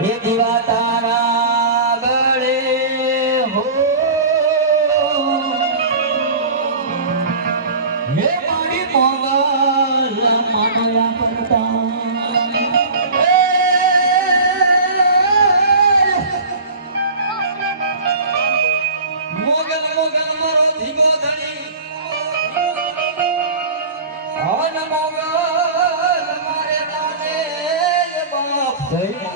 એ દીવા તારા ગળે હો. હે મારી મોગલ માનવા કરતા. મોગલ મોગલ મારો ધીગો ધણી. હન મોગલ મારે નાને બાપ જય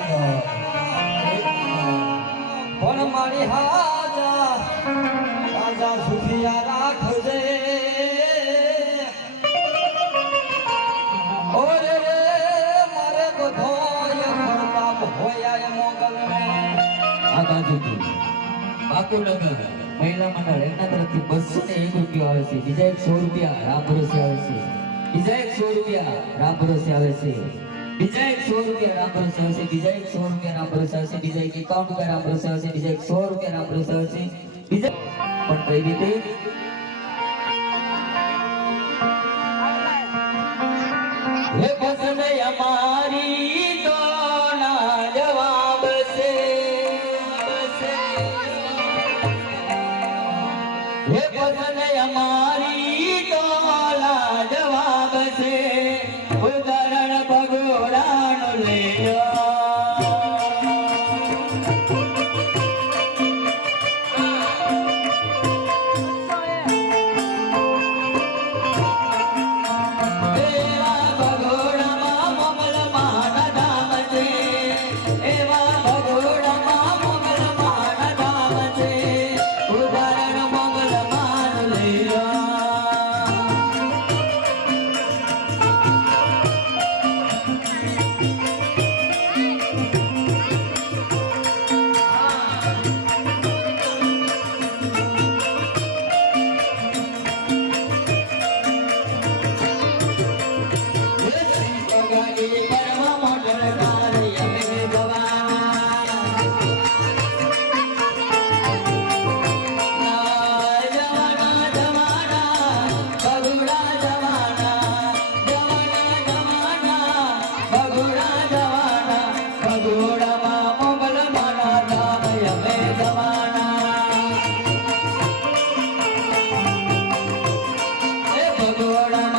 હાજા રાજા સુખિયા મહિલા મંડળ એમના આવે છે. બીજા એક સો રૂપિયા રામ ભરોસે આવે છે. બીજા એક સો રૂપિયા રામ ભરોસે આવે છે. બીજા એક સો રૂપિયા રામ આવે બીજા એક સો રૂપિયા રામ ભરોસે હશે, બીજા એક એકાવન રૂપિયા રામ ભરોસે હશે, બીજા એક સો રૂપિયા રામ ભરોસે હશે, બીજા પણ કઈ રીતે? હે પસંદ અમારી Lord,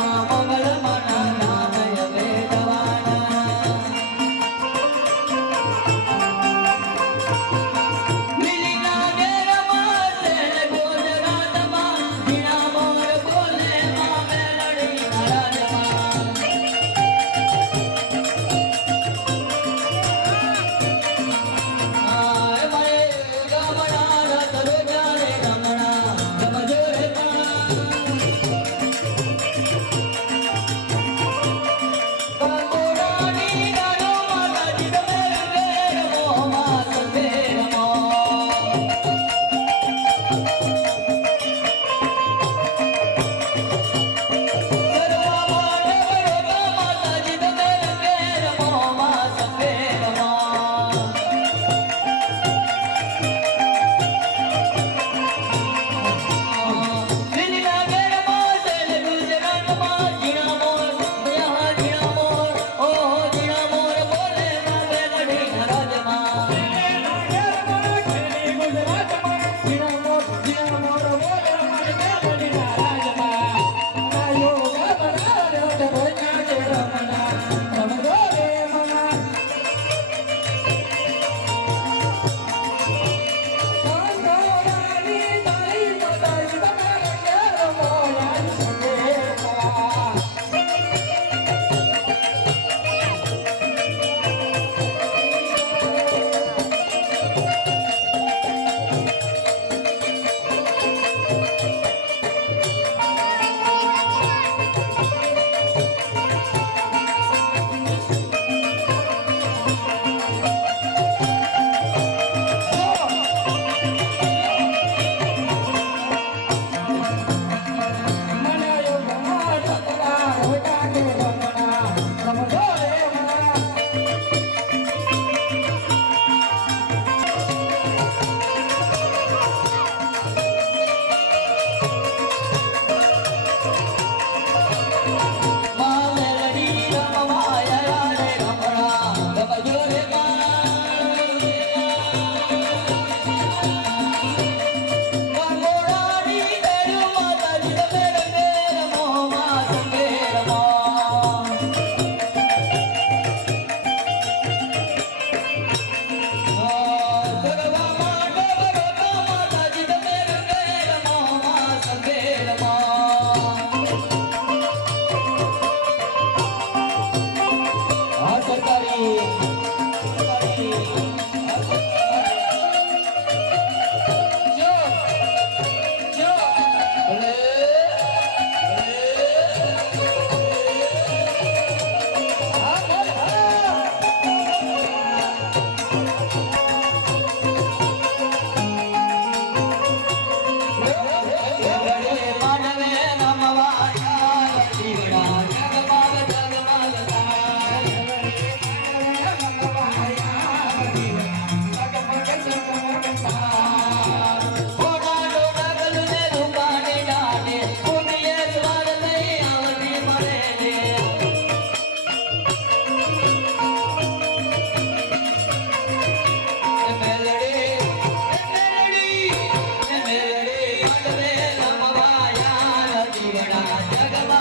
Yeah,